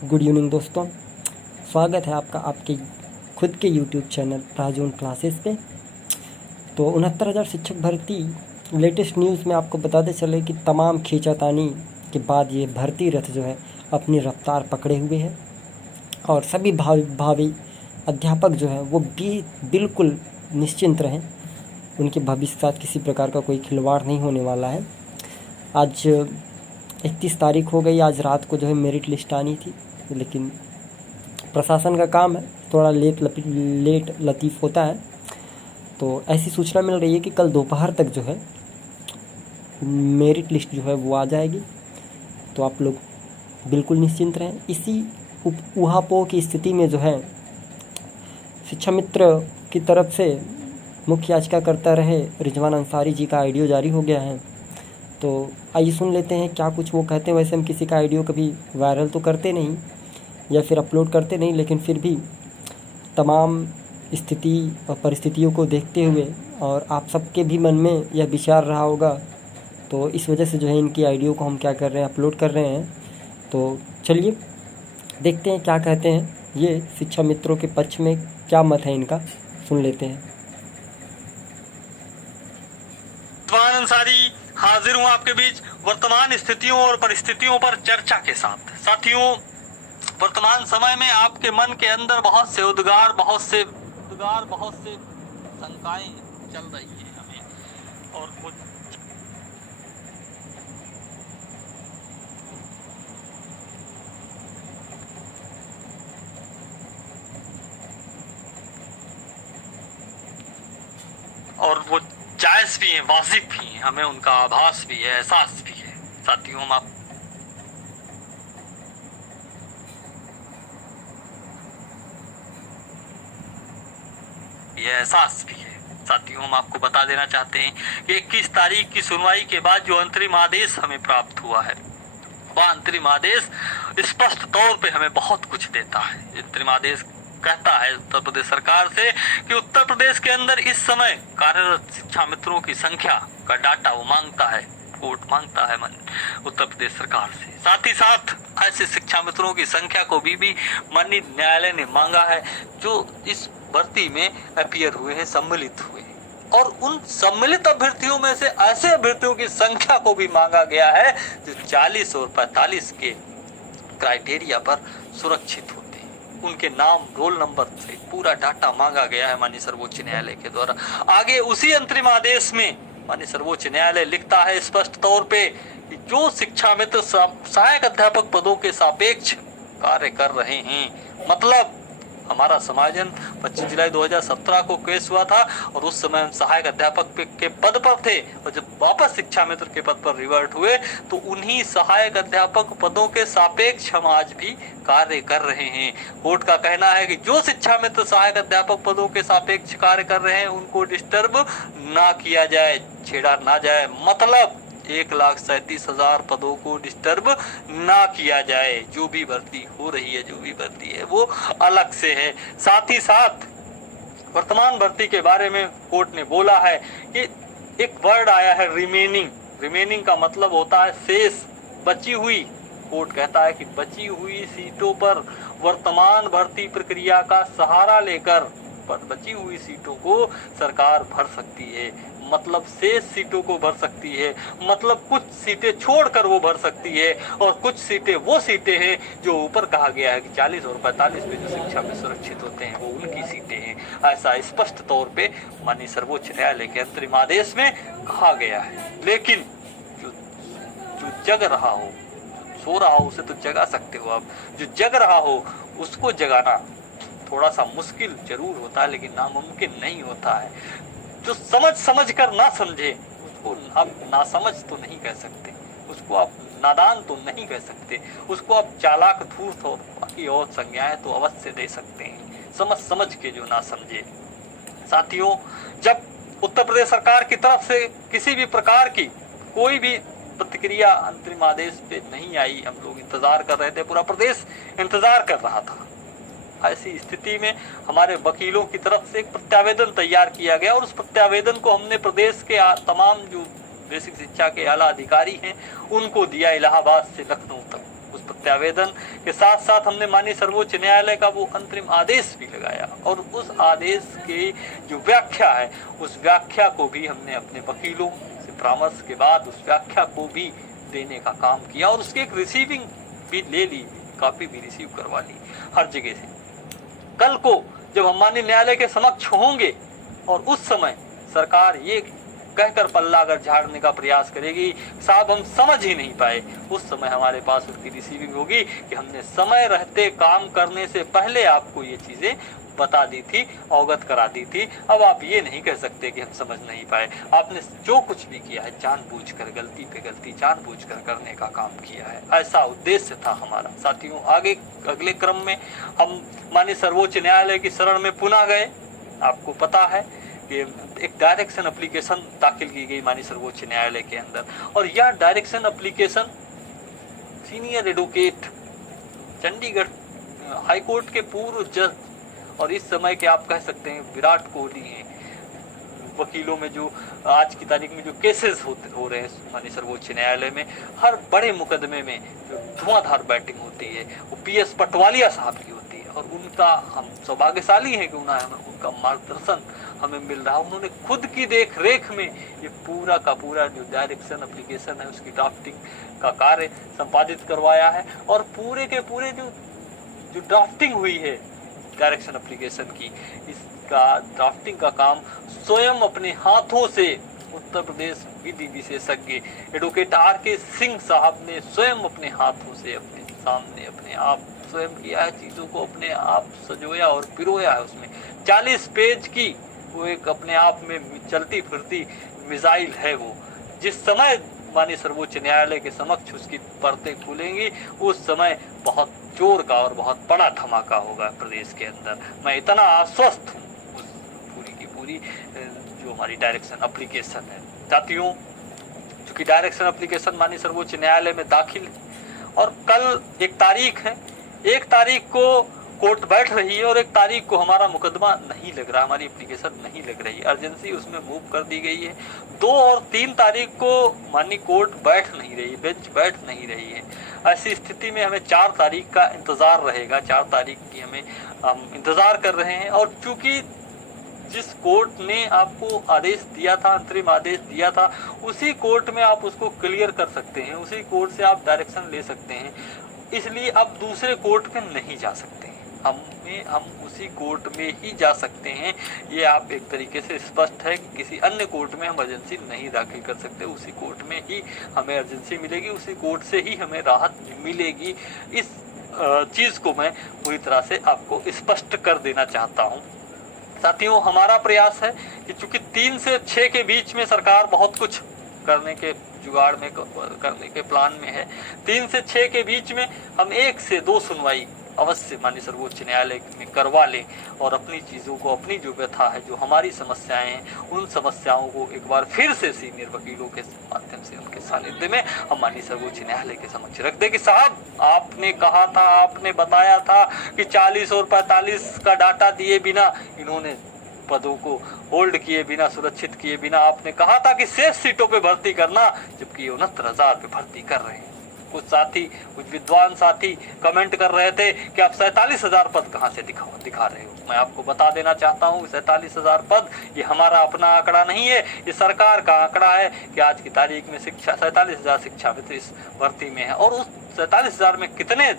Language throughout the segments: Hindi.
गुड इवनिंग दोस्तों, स्वागत है आपका आपके खुद के यूट्यूब चैनल प्राजून क्लासेस पे। तो 69,000 शिक्षक भर्ती लेटेस्ट न्यूज़ में आपको बताते चले कि तमाम खींचातानी के बाद ये भर्ती रथ जो है अपनी रफ्तार पकड़े हुए है और सभी भावी अध्यापक जो है वो भी बिल्कुल निश्चिंत रहें। उनके भविष्य के साथ किसी प्रकार का कोई खिलवाड़ नहीं होने वाला है। आज 31 तारीख हो गई। आज रात को जो है मेरिट लिस्ट आनी थी, लेकिन प्रशासन का काम है, थोड़ा लेट लतीफ़ होता है। तो ऐसी सूचना मिल रही है कि कल दोपहर तक जो है मेरिट लिस्ट जो है वो आ जाएगी। तो आप लोग बिल्कुल निश्चिंत रहें। इसी ऊहापोह की स्थिति में जो है शिक्षा मित्र की तरफ से मुख्य याचिका करता रहे रिजवान अंसारी जी का ऑडियो जारी हो गया है। तो आइए सुन लेते हैं क्या कुछ वो कहते हैं। वैसे हम किसी का ऑडियो कभी वायरल तो करते नहीं या फिर अपलोड करते नहीं, लेकिन फिर भी तमाम स्थिति और परिस्थितियों को देखते हुए और आप सबके भी मन में यह विचार रहा होगा, तो इस वजह से जो है इनकी ऑडियो को हम क्या कर रहे हैं, अपलोड कर रहे हैं। तो चलिए देखते हैं क्या कहते हैं ये शिक्षा मित्रों के पक्ष में, क्या मत है इनका, सुन लेते हैं। रिजवान अंसारी हाजिर हूँ आपके बीच वर्तमान स्थितियों और परिस्थितियों पर चर्चा के साथ। साथियों, वर्तमान समय में आपके मन के अंदर बहुत से उद्गार, बहुत से शंकाएं चल रही हैं हमें, और कुछ और वो जायज भी हैं, वाजिब भी हैं, हमें उनका आभास भी है, एहसास भी है। साथियों, हम आप ये एहसास भी है। साथियों, हम आपको बता देना चाहते हैं कि 21 तारीख की सुनवाई के बाद जो अंतरिम आदेश हमें प्राप्त हुआ है, वह अंतरिम आदेश स्पष्ट तौर पे हमें बहुत कुछ देता है। अंतरिम आदेश कहता है उत्तर प्रदेश सरकार से कि उत्तर प्रदेश के अंदर इस समय कार्यरत शिक्षा मित्रों की संख्या का डाटा वो मांगता है, कोर्ट मांगता है उत्तर प्रदेश सरकार से। साथ ही साथ ऐसे शिक्षा मित्रों की संख्या को भी माननीय न्यायालय ने मांगा है जो इस भर्ती में अपीयर हुए हैं, सम्मिलित हुए, और उन सम्मिलित अभ्यर्थियों में से ऐसे अभ्यर्थियों की संख्या को भी मांगा गया है जो 40 और 45 के क्राइटेरिया पर सुरक्षित होते हैं। उनके नाम, रोल नंबर से पूरा डाटा मांगा गया है माननीय सर्वोच्च न्यायालय के द्वारा। आगे उसी अंतरिम आदेश में माननीय सर्वोच्च न्यायालय लिखता है स्पष्ट तौर पे कि जो शिक्षा मित्र सहायक अध्यापक पदों के सापेक्ष कार्य कर रहे हैं, मतलब हमारा समायोजन 25 जुलाई 2017 को केस हुआ था और उस समय हम सहायक अध्यापक के पद पर थे, और जब वापस शिक्षा मित्र के पद पर रिवर्ट हुए तो उन्हीं सहायक अध्यापक पदों के सापेक्ष हम आज भी कार्य कर रहे हैं। कोर्ट का कहना है कि जो शिक्षा मित्र सहायक अध्यापक पदों के सापेक्ष कार्य कर रहे हैं उनको डिस्टर्ब ना किया जाए, छेड़ा ना जाए, मतलब 1,37,000 पदों को डिस्टर्ब ना किया जाए। जो भी भर्ती हो रही है, जो भी भर्ती है वो अलग से है। साथ ही साथ वर्तमान भर्ती के बारे में कोर्ट ने बोला है कि एक वर्ड आया है रिमेनिंग का मतलब होता है शेष, बची हुई। कोर्ट कहता है कि बची हुई सीटों पर वर्तमान भर्ती प्रक्रिया का सहारा लेकर बची हुई सीटों को सरकार भर सकती है, मतलब शेष सीटों को भर सकती है, मतलब कुछ सीटें छोड़कर वो भर सकती है, और कुछ सीटें वो सीटें हैं जो ऊपर कहा गया है कि 40 और 45 में जो शिक्षा में सुरक्षित होते हैं वो उनकी सीटें हैं। ऐसा स्पष्ट तौर पे माननीय सर्वोच्च न्यायालय के अंतरिम आदेश में कहा गया है। लेकिन जो जग रहा हो, सो रहा हो उसे तो जगा सकते हो आप, जो जग रहा हो उसको जगाना थोड़ा सा मुश्किल जरूर होता है, लेकिन नामुमकिन नहीं होता है। जो समझ कर ना समझे उसको आप नासमझ तो नहीं कह सकते, उसको आप नादान तो नहीं कह सकते, उसको आप चालाक, धूर्त और बाकी और संज्ञाएं तो अवश्य दे सकते हैं, समझ के जो ना समझे। साथियों, जब उत्तर प्रदेश सरकार की तरफ से किसी भी प्रकार की कोई भी प्रतिक्रिया अंतरिम आदेश पे नहीं आई, हम लोग इंतजार कर रहे थे, पूरा प्रदेश इंतजार कर रहा था। ऐसी स्थिति में हमारे वकीलों की तरफ से एक प्रत्यावेदन तैयार किया गया और उस प्रत्यावेदन को हमने प्रदेश के तमाम जो बेसिक शिक्षा के आला अधिकारी हैं उनको दिया, इलाहाबाद से लखनऊ तक। उस प्रत्यावेदन के साथ साथ हमने माननीय सर्वोच्च न्यायालय का वो अंतरिम आदेश भी लगाया और उस आदेश की जो व्याख्या है उस व्याख्या को भी हमने अपने वकीलों से परामर्श के बाद उस व्याख्या को भी देने का काम किया और उसकी एक रिसीविंग भी ले ली, कॉपी भी रिसीव करवा ली हर जगह से। कल को जब हम माननीय न्यायालय के समक्ष होंगे और उस समय सरकार ये कहकर पल्ला अगर झाड़ने का प्रयास करेगी साहब हम समझ ही नहीं पाए, उस समय हमारे पास उसकी रिसीविंग होगी कि हमने समय रहते काम करने से पहले आपको ये चीजें बता दी थी, अवगत करा दी थी। अब आप ये नहीं कह सकते कि हम समझ नहीं पाए। आपने जो कुछ भी किया है जानबूझकर, गलती पे गलती जानबूझकर करने का काम किया है, ऐसा उद्देश्य था हमारा। साथियों, आगे अगले क्रम में हम माननीय सर्वोच्च न्यायालय की शरण में पुनः गए। आपको पता है कि एक डायरेक्शन एप्लीकेशन दाखिल की गई माननीय सर्वोच्च न्यायालय के अंदर और यह direction application senior advocate Chandigarh high court के पूर्व जज और इस समय के आप कह सकते हैं विराट कोहली हैं वकीलों में, जो आज की तारीख में जो केसेस हो रहे हैं माननीय सर्वोच्च न्यायालय में, हर बड़े मुकदमे में जो धुआंधार बैटिंग होती है वो PS पटवालिया साहब की होती है और उनका हम सौभाग्यशाली हैं कि उनका मार्गदर्शन हमें मिल रहा। उन्होंने खुद की देख रेख में ये पूरा का पूरा जो डायरेक्शन एप्लीकेशन है उसकी ड्राफ्टिंग का कार्य संपादित करवाया है और पूरे के पूरे जो ड्राफ्टिंग हुई है डायरेक्शन एप्लीकेशन की, इसका ड्राफ्टिंग का काम स्वयं अपने हाथों से उत्तर प्रदेश विधि विशेषज्ञ एडवोकेट RK सिंह साहब ने स्वयं अपने हाथों से अपने सामने अपने आप स्वयं किया है, चीज़ों को अपने आप सजोया और पिरोया है। उसमें 40 पेज की वो एक अपने आप में चलती फिरती मिसाइल है। वो जिस समय माननीय सर्वोच्च न्यायालय के समक्ष उसकी परतें खुलेंगी उस समय बहुत जोर का और बहुत बड़ा धमाका होगा प्रदेश के अंदर। मैं इतना आश्वस्त हूँ उस पूरी की पूरी जो हमारी डायरेक्शन एप्लीकेशन है। साथियों, चूंकि डायरेक्शन एप्लीकेशन माननीय सर्वोच्च न्यायालय में दाखिल और कल एक तारीख है, 1 तारीख को कोर्ट बैठ रही है और 1 तारीख को हमारा मुकदमा नहीं लग रहा, हमारी एप्लीकेशन नहीं लग रही, अर्जेंसी उसमें मूव कर दी गई है। 2 और 3 तारीख को माननीय कोर्ट बैठ नहीं रही, बेंच बैठ नहीं रही है। ऐसी स्थिति में हमें 4 तारीख का इंतजार रहेगा, 4 तारीख की हम इंतजार कर रहे हैं। और चूंकि जिस कोर्ट ने आपको आदेश दिया था, अंतरिम आदेश दिया था, उसी कोर्ट में आप उसको क्लियर कर सकते हैं, उसी कोर्ट से आप डायरेक्शन ले सकते हैं, इसलिए अब दूसरे कोर्ट में नहीं जा सकते हैं। हम उसी कोर्ट में ही जा सकते हैं। ये आप एक तरीके से स्पष्ट है कि किसी अन्य कोर्ट में हम अर्जेंसी नहीं दाखिल कर सकते, उसी कोर्ट में ही हमें अर्जेंसी मिलेगी, उसी कोर्ट से ही हमें राहत मिलेगी। इस चीज़ को मैं पूरी तरह से आपको स्पष्ट कर देना चाहता हूँ। साथियों, हमारा प्रयास है कि चूंकि 3 से 6 के बीच में सरकार बहुत कुछ करने के जुगाड़ में करने के प्लान में है, 3 से 6 के बीच में हम 1 से 2 सुनवाई अवश्य माननीय सर्वोच्च न्यायालय में करवा लें और अपनी चीज़ों को, अपनी जो व्यथा है, जो हमारी समस्याएं हैं, उन समस्याओं को एक बार फिर से सीनियर वकीलों के माध्यम से उनके सानिध्य में हम माननीय सर्वोच्च न्यायालय के समक्ष रख दें कि साहब आपने कहा था, आपने बताया था कि 40 और 45 का डाटा दिए बिना, इन्होंने पदों को होल्ड किए बिना, सुरक्षित किए बिना आपने कहा था कि शेष सीटों पे भर्ती करना, जबकि 69,000 पे भर्ती कर रहे हैं। कुछ साथी, कुछ विद्वान साथी कमेंट कर रहे थे कि आप 47,000 पद कहाँ से दिखा रहे हो। मैं आपको बता देना चाहता हूँ 47,000 पद ये हमारा अपना आंकड़ा नहीं है, ये सरकार का आंकड़ा है कि आज की तारीख में 47,000 शिक्षा मित्र इस भर्ती में है और उस 47,000 में कितने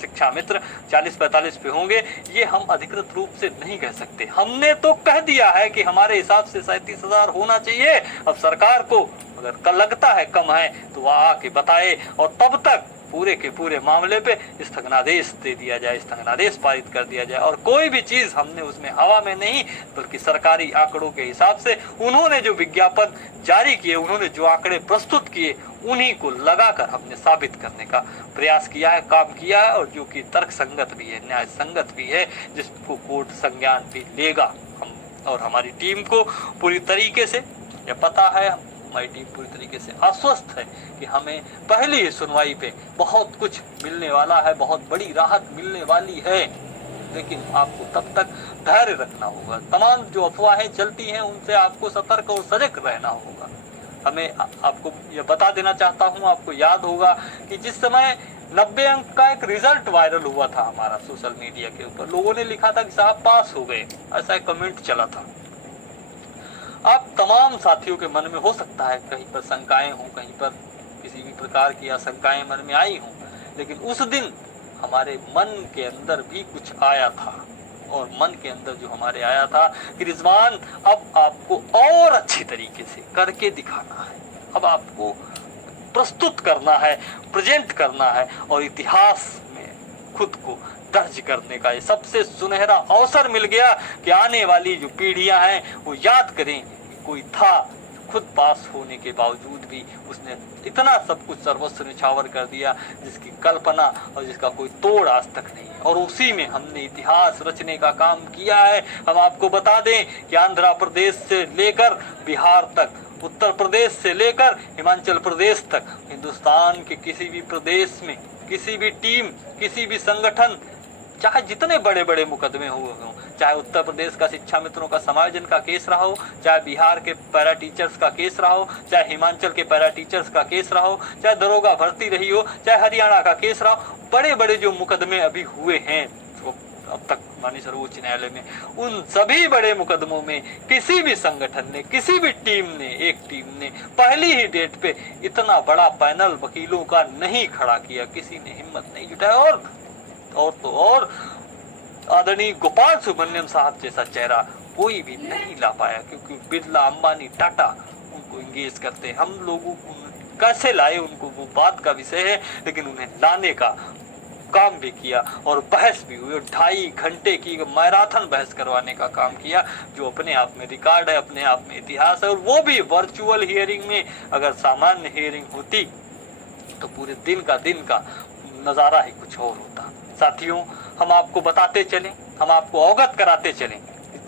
शिक्षा मित्र 40-45 पे होंगे ये हम अधिकृत रूप से नहीं कह सकते। हमने तो कह दिया है कि हमारे हिसाब से 37,000 होना चाहिए। अब सरकार को अगर लगता है कम है तो वह आके बताए और तब तक पूरे के पूरे मामले पे स्थगनादेश दे दिया जाए, स्थगनादेश पारित कर दिया जाए। और कोई भी चीज़ हमने उसमें हवा में नहीं, बल्कि सरकारी आंकड़ों के हिसाब से उन्होंने जो विज्ञापन जारी किए, उन्होंने जो आंकड़े प्रस्तुत किए, उन्हीं को लगाकर हमने साबित करने का प्रयास किया है, काम किया है, और जो कि तर्क संगत भी है, न्याय संगत भी है, जिसको कोर्ट संज्ञान भी लेगा। हम और हमारी टीम को पूरी तरीके से यह पता है, हमारी टीम पूरी तरीके से आश्वस्त है कि हमें पहली ही सुनवाई पे बहुत कुछ मिलने वाला है, बहुत बड़ी राहत मिलने वाली है। लेकिन आपको तब तक धैर्य रखना होगा। तमाम जो अफवाहें चलती हैं उनसे आपको सतर्क और सजग रहना होगा। हमें आपको यह बता देना चाहता हूं, आपको याद होगा कि जिस समय 90 अंक का एक रिजल्ट वायरल हुआ था हमारा सोशल मीडिया के ऊपर। लोगों ने लिखा था कि साहब पास हो गए, ऐसा एक कमेंट चला था। आप तमाम साथियों के मन में हो सकता है कहीं पर शंकाएं हों, कहीं पर किसी भी प्रकार की आशंकाएं मन में आई हों, लेकिन उस दिन हमारे मन के अंदर भी कुछ आया था, और मन के अंदर जो हमारे आया था कि रिजवान अब आपको और अच्छे तरीके से करके दिखाना है, अब आपको प्रस्तुत करना है, प्रेजेंट करना है, और इतिहास में खुद को दर्ज करने का ये सबसे सुनहरा अवसर मिल गया कि आने वाली जो पीढ़ियां हैं वो याद करें कि कोई था, खुद पास होने के बावजूद भी उसने इतना सब कुछ सर्वस्व न्यौछावर कर दिया जिसकी कल्पना और जिसका कोई तोड़ आज तक नहीं है, और उसी में हमने इतिहास रचने का काम किया है। हम आपको बता दें कि आंध्र प्रदेश से लेकर बिहार तक, उत्तर प्रदेश से लेकर हिमाचल प्रदेश तक, हिंदुस्तान के किसी भी प्रदेश में किसी भी टीम, किसी भी संगठन, चाहे जितने बड़े बड़े मुकदमे हुए हों, चाहे उत्तर प्रदेश का शिक्षा मित्रों का समायोजन का केस रहा हो, चाहे बिहार के पैरा टीचर्स का केस रहा हो, चाहे हिमाचल के पैरा टीचर्स का केस रहा हो, चाहे दरोगा भर्ती रही हो, चाहे हरियाणा का केस रहा हो, बड़े बड़े जो मुकदमे अभी हुए हैं अब तक माननीय सर्वोच्च न्यायालय में, उन सभी बड़े मुकदमों में किसी भी संगठन ने, किसी भी टीम ने, एक टीम ने पहली ही डेट पे इतना बड़ा पैनल वकीलों का नहीं खड़ा किया, किसी ने हिम्मत नहीं जुटाया। और आदरणीय गोपाल सुब्रमण्यम साहब जैसा चेहरा कोई भी नहीं ला पाया, क्योंकि बिरला, अंबानी, टाटा उनको इंगेज करते हैं। हम लोगों को कैसे लाए उनको वो बात का विषय है, लेकिन उन्हें लाने का काम भी किया और बहस भी हुई, 2.5 घंटे की मैराथन बहस करवाने का काम किया, जो अपने आप में रिकॉर्ड है, अपने आप में इतिहास है, और वो भी वर्चुअल हियरिंग में। अगर सामान्य हियरिंग होती तो पूरे दिन का नज़ारा ही कुछ और होता। साथियों, हम आपको बताते चलें, हम आपको अवगत कराते चलें,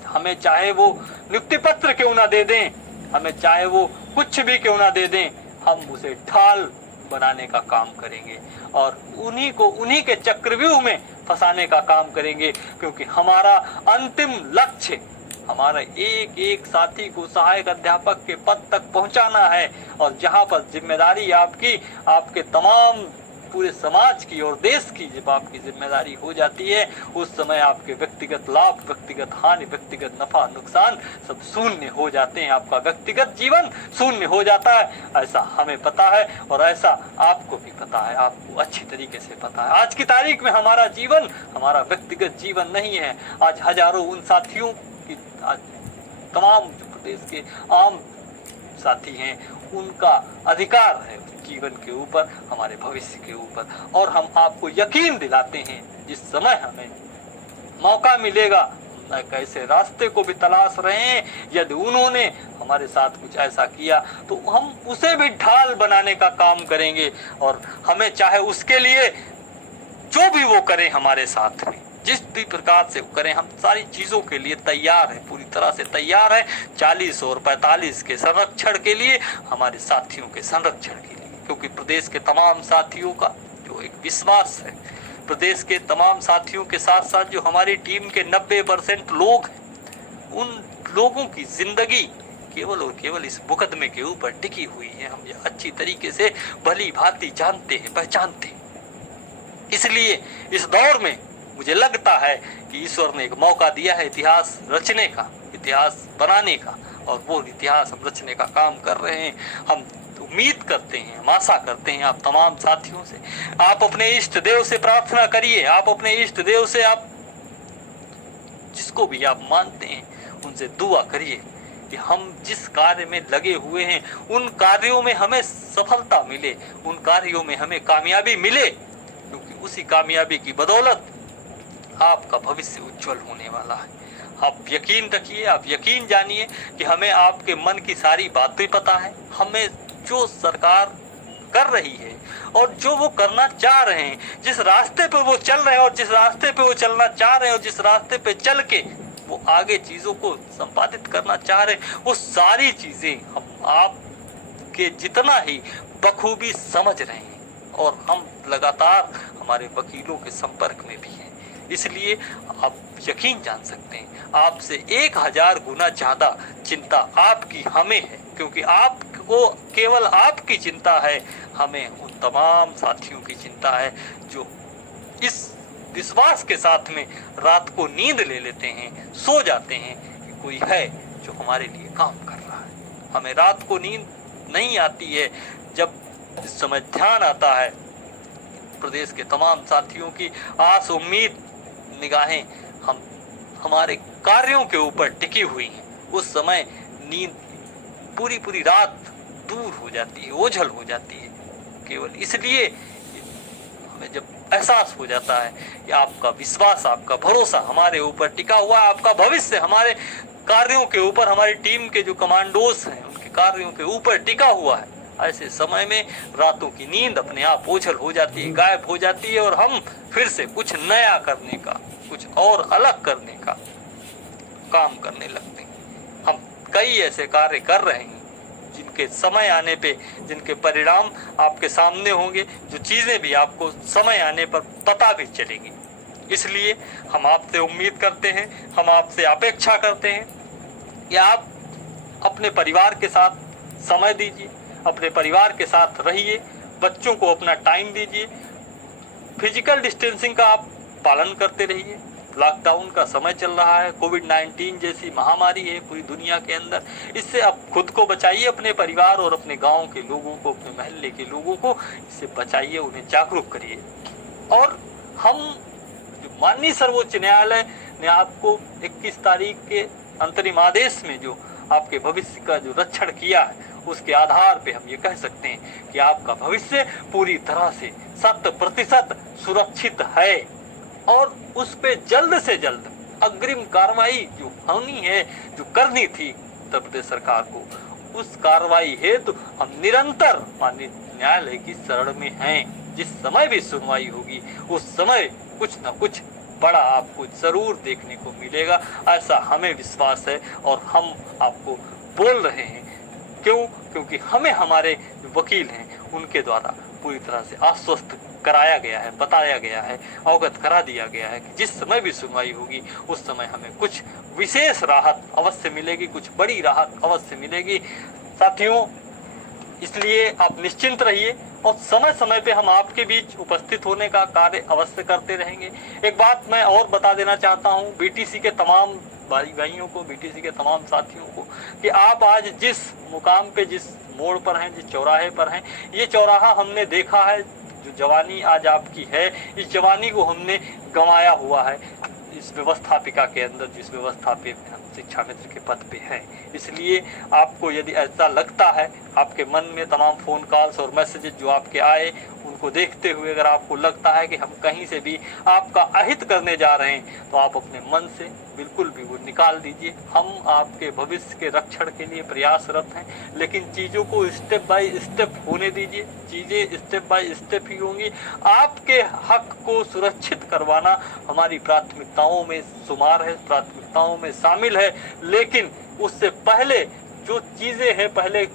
हमें चाहे वो नियुक्ति पत्र क्यों ना दे दें, हमें चाहे वो कुछ भी क्यों ना दे दें, हम उसे ढाल बनाने का काम करेंगे और उन्हीं के चक्रव्यूह में फंसाने का काम करेंगे, क्योंकि हमारा अंतिम लक्ष्य हमारा एक एक साथी को सहायक अध्यापक के पद तक पहुंचाना है। और जहां पर जिम्मेदारी आपकी, आपके तमाम पूरे समाज की और देश की जब आपकी जिम्मेदारी हो जाती है, उस समय आपके व्यक्तिगत लाभ, व्यक्तिगत हानि, व्यक्तिगत नफा नुकसान सब शून्य हो जाते हैं, आपका व्यक्तिगत जीवन शून्य हो जाता है। ऐसा हमें पता है और ऐसा आपको भी पता है, आपको अच्छी तरीके से पता है। आज की तारीख में हमारा जीवन हमारा व्यक्तिगत जीवन नहीं है। आज हजारों उन साथियों की, आज तमाम प्रदेश के आम साथी हैं, उनका अधिकार है जीवन के ऊपर, हमारे भविष्य के ऊपर। और हम आपको यकीन दिलाते हैं, जिस समय हमें मौका मिलेगा, कैसे रास्ते को भी तलाश रहे हैं, यदि उन्होंने हमारे साथ कुछ ऐसा किया तो हम उसे भी ढाल बनाने का काम करेंगे। और हमें चाहे उसके लिए जो भी वो करें हमारे साथ में, जिस भी प्रकार से करें, हम सारी चीजों के लिए तैयार है, पूरी तरह से तैयार है। 40 और 45 के संरक्षण के लिए, हमारे साथियों के संरक्षण के लिए, क्योंकि प्रदेश के तमाम साथियों का जो एक विश्वास है, प्रदेश के तमाम साथियों के साथ साथ जो हमारी टीम के 90% लोग हैं, उन लोगों की जिंदगी केवल और केवल इस मुकदमे के ऊपर टिकी हुई है। हम ये अच्छी तरीके से भली भांति जानते हैं, पहचानते हैं। इसलिए इस दौर में मुझे लगता है कि ईश्वर ने एक मौका दिया है इतिहास रचने का, इतिहास बनाने का, और वो इतिहास हम रचने का काम कर रहे हैं। हम उम्मीद करते हैं, हम आशा करते हैं आप तमाम साथियों से, आप अपने इष्ट देव से प्रार्थना करिए, आप अपने इष्ट देव से, आप जिसको भी आप मानते हैं उनसे दुआ करिए कि हम जिस कार्य में लगे हुए हैं उन कार्यों में हमें सफलता मिले, उन कार्यों में हमें कामयाबी मिले, क्योंकि उसी कामयाबी की बदौलत आपका भविष्य उज्जवल होने वाला है। आप यकीन रखिए, आप यकीन जानिए कि हमें आपके मन की सारी बातें पता है। हमें जो सरकार कर रही है और जो वो करना चाह रहे हैं, जिस रास्ते पे वो चल रहे हैं और जिस रास्ते पे वो चलना चाह रहे हैं और जिस रास्ते पे चल के वो आगे चीजों को संपादित करना चाह रहे हैं, वो सारी चीजें हम आपके जितना ही बखूबी समझ रहे हैं और हम लगातार हमारे वकीलों के संपर्क में भी हैं। इसलिए आप यकीन जान सकते हैं, आपसे 1000 गुना ज्यादा चिंता आपकी हमें है, क्योंकि आपको केवल आपकी चिंता है। हमें उन तमाम साथियों की चिंता है जो इस विश्वास के साथ में रात को नींद ले लेते हैं, सो जाते हैं कि कोई है जो हमारे लिए काम कर रहा है। हमें रात को नींद नहीं आती है जब इस समय ध्यान आता है प्रदेश के तमाम साथियों की आस उम्मीद निगाहें हमारे कार्यों के ऊपर टिकी हुई हैं। उस समय नींद पूरी रात दूर हो जाती है, ओझल हो जाती है। केवल इसलिए हमें जब एहसास हो जाता है कि आपका विश्वास, आपका भरोसा हमारे ऊपर टिका हुआ है, आपका भविष्य हमारे कार्यों के ऊपर, हमारी टीम के जो कमांडोज हैं उनके कार्यों के ऊपर टिका हुआ है, ऐसे समय में रातों की नींद अपने आप ओझल हो जाती है, गायब हो जाती है और हम फिर से कुछ नया करने का, कुछ और अलग करने का काम करने लगते हैं। हम कई ऐसे कार्य कर रहे हैं जिनके समय आने पे, जिनके परिणाम आपके सामने होंगे, जो चीजें भी आपको समय आने पर पता भी चलेगी। इसलिए हम आपसे उम्मीद करते हैं, हम आपसे अपेक्षा करते हैं कि आप अपने परिवार के साथ समय दीजिए, अपने परिवार के साथ रहिए, बच्चों को अपना टाइम दीजिए, फिजिकल डिस्टेंसिंग का आप पालन करते रहिए। लॉकडाउन का समय चल रहा है, कोविड-19 जैसी महामारी है पूरी दुनिया के अंदर, इससे आप खुद को बचाइए, अपने परिवार और अपने गांव के लोगों को, अपने महल्ले के लोगों को इससे बचाइए, उन्हें जागरूक करिए। और हम जो माननीय सर्वोच्च न्यायालय ने आपको 21 तारीख के अंतरिम आदेश में जो आपके भविष्य का जो रक्षण किया है, उसके आधार पे हम ये कह सकते हैं कि आपका भविष्य पूरी तरह से 100% सुरक्षित है और उस पे जल्द से जल्द अग्रिम कार्रवाई जो होनी है, जो करनी थी उत्तर प्रदेश सरकार को, उस कार्रवाई हेतु हम निरंतर माननीय न्यायालय की शरण में हैं। जिस समय भी सुनवाई होगी उस समय कुछ न कुछ बड़ा आपको जरूर देखने को मिलेगा, ऐसा हमें विश्वास है और हम आपको बोल रहे हैं। क्यों? क्योंकि हमें हमारे वकील हैं उनके द्वारा पूरी तरह से आश्वस्त कराया गया है, बताया गया है, अवगत करा दिया गया है कि जिस समय भी सुनवाई होगी उस समय हमें कुछ विशेष राहत अवश्य मिलेगी, कुछ बड़ी राहत अवश्य मिलेगी। साथियों, इसलिए आप निश्चिंत रहिए और समय समय पे हम आपके बीच उपस्थित होने का कार्य अवश्य करते रहेंगे। एक बात मैं और बता देना चाहता हूँ बीटीसी के तमाम भाइयों को, बीटीसी के तमाम साथियों को, कि आप आज जिस मुकाम पे, जिस मोड़ पर हैं, जिस चौराहे पर हैं, ये चौराहा हमने देखा है। जो जवानी आज आपकी है, इस जवानी को हमने गंवाया हुआ है इस व्यवस्थापिका के अंदर, जिस व्यवस्थापिक शिक्षा मित्र के पद पे हैं। इसलिए आपको यदि ऐसा लगता है, आपके मन में तमाम फोन कॉल्स और मैसेजेस जो आपके आए उनको देखते हुए अगर आपको लगता है कि हम कहीं से भी आपका अहित करने जा रहे हैं, तो आप अपने मन से बिल्कुल भी वो निकाल दीजिए। हम आपके भविष्य के रक्षण के लिए प्रयासरत हैं, लेकिन चीज़ों को स्टेप बाय स्टेप होने दीजिए। चीज़ें स्टेप बाय स्टेप ही होंगी। आपके हक को सुरक्षित करवाना हमारी प्राथमिकताओं में शुमार है, प्राथमिकताओं में शामिल है। लेकिन उससे पहले जो चीज़ें हैं, पहले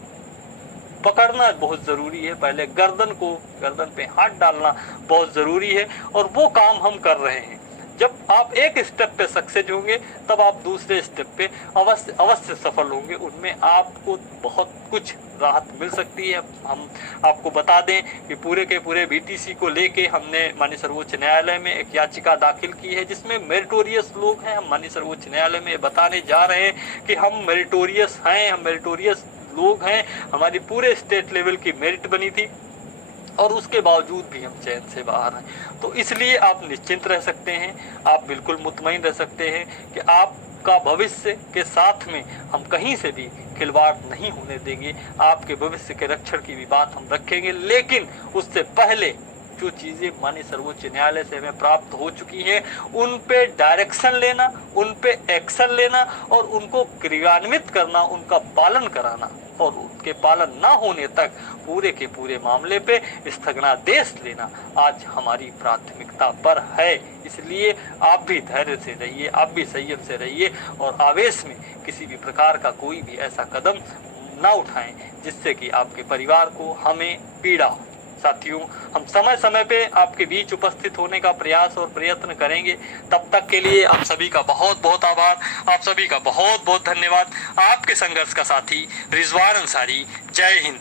पकड़ना बहुत ज़रूरी है, पहले गर्दन पे हाथ डालना बहुत ज़रूरी है और वो काम हम कर रहे हैं। जब आप एक स्टेप पे सक्सेस होंगे तब आप दूसरे स्टेप पे अवश्य सफल होंगे। उनमें आपको बहुत कुछ राहत मिल सकती है। हम आपको बता दें कि पूरे के पूरे बीटीसी को लेके हमने माननीय सर्वोच्च न्यायालय में एक याचिका दाखिल की है जिसमें मेरिटोरियस लोग हैं। हम माननीय सर्वोच्च न्यायालय में बताने जा रहे हैं कि हम मेरिटोरियस हैं, हम मेरिटोरियस लोग हैं। हमारी पूरे स्टेट लेवल की मेरिट बनी थी और उसके बावजूद भी हम चयन से बाहर हैं। तो इसलिए आप निश्चिंत रह सकते हैं, आप बिल्कुल मुतमईन रह सकते हैं कि आपका भविष्य के साथ में हम कहीं से भी खिलवाड़ नहीं होने देंगे। आपके भविष्य के रक्षण की भी बात हम रखेंगे, लेकिन उससे पहले जो चीज़ें माननीय सर्वोच्च न्यायालय से हमें प्राप्त हो चुकी हैं उन पे डायरेक्शन लेना, उन पे एक्शन लेना और उनको क्रियान्वित करना, उनका पालन कराना और उनके पालन ना होने तक पूरे के पूरे मामले पे स्थगनादेश लेना आज हमारी प्राथमिकता पर है। इसलिए आप भी धैर्य से रहिए, आप भी संयम से रहिए और आवेश में किसी भी प्रकार का कोई भी ऐसा कदम ना उठाएं जिससे कि आपके परिवार को, हमें पीड़ा हो। साथियों, हम समय समय पे आपके बीच उपस्थित होने का प्रयास और प्रयत्न करेंगे। तब तक के लिए आप सभी का बहुत बहुत आभार, आप सभी का बहुत बहुत धन्यवाद। आपके संघर्ष का साथी रिजवान अंसारी। जय हिंद।